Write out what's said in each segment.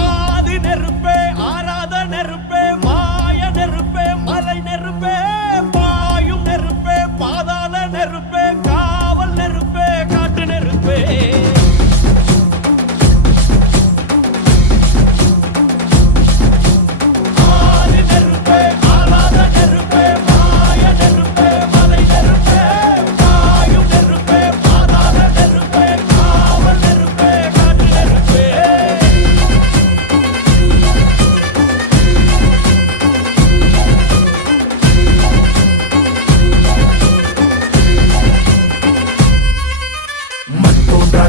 ஆதி நெருப்பே, ஆராத நெருப்பே, மாய நெருப்பே, மலை நெருப்பே, பாயும் நெருப்பே, பாதாள நெருப்பே, காவல் நெருப்பே, காட்டு நெருப்பே.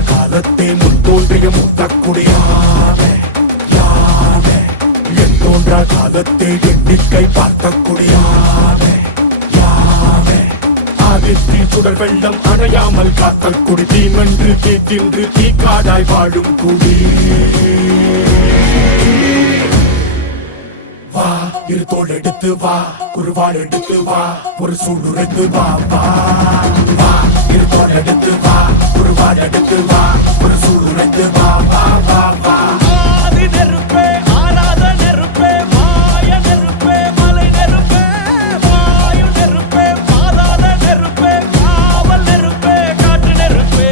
காலத்தே முன் தோன்றிய முத்தக்குடியாவே யாவே என் தோன்றா காலத்தே எண்ணிக்கை பார்க்கக்கூடியாவே யாவே ஆதித்தி சுடர் வெள்ளம் அணையாமல் காத்தல் குடி தீமென்று தீ தின்று தீ காடாய் வாழும் குடி வா இரு தோள் எடுத்து வா குருவாள் எடுத்து வா ஒரு சூளுரைத்து வா வா வா இரு தோள் எடுத்து வா குருவாள் எடுத்து வா ஒரு சூளுரைத்து வா வா வா வா. ஆதி நெருப்பே, ஆராத நெருப்பே, மாய நெருப்பே, மலை நெருப்பே, பாயும் நெருப்பே, பாதாள நெருப்பே, காவல் நெருப்பே, காட்டு நெருப்பே.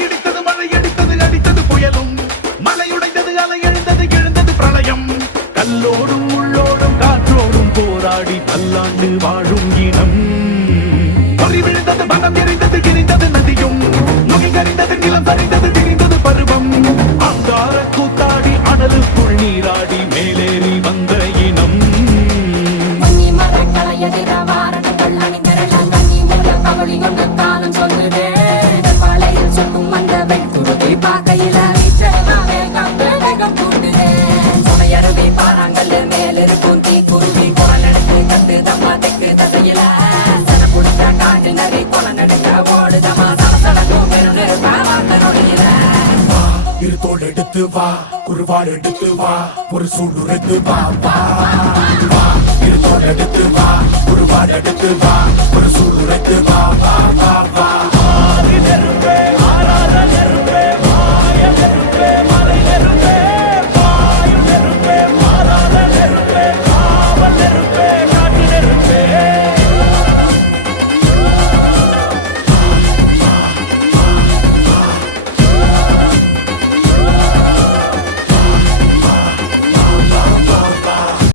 இடித்தது மழை அடித்தது அடித்தது புயலும் மலையுடைந்தது அலை எழுந்தது எழுந்தது பிரளயம் கல்லோடும் உள்ளோடும் காற்றோடும் போராடி பல்லாண்டு வாழும் இனம் பொறி விழுந்தது பணம் எரிந்தது எரிந்தது நதியும் நுகை கறிந்தது நிலம் சரிந்தது திரிந்தது பருவம் அங்கார கூத்தாடி அனலுக்குள் நீராடி மேலேறி வந்த இனம் பார்க்கையில வேகம் கூட்டுதே சுமையருவி பாறாங்கல் மேல் இருக்கும் தீ குருவி குரல் எடுத்து கத்து தம்மா தெக்கு தசையில சன புடிச்ச காட்டு நரி கொலை நடுங்க ஓடுதமா சடசடக்கும் பெருநெருப்பா வார்த்த நொடியில இரு தோள் எடுத்து வா குருவாள் எடுத்து வா ஒரு சூளுரைத்து வா வா வா இரு தோள் எடுத்து வா குருவாள் எடுத்து வா ஒரு சூளுரைத்து வா வா வா.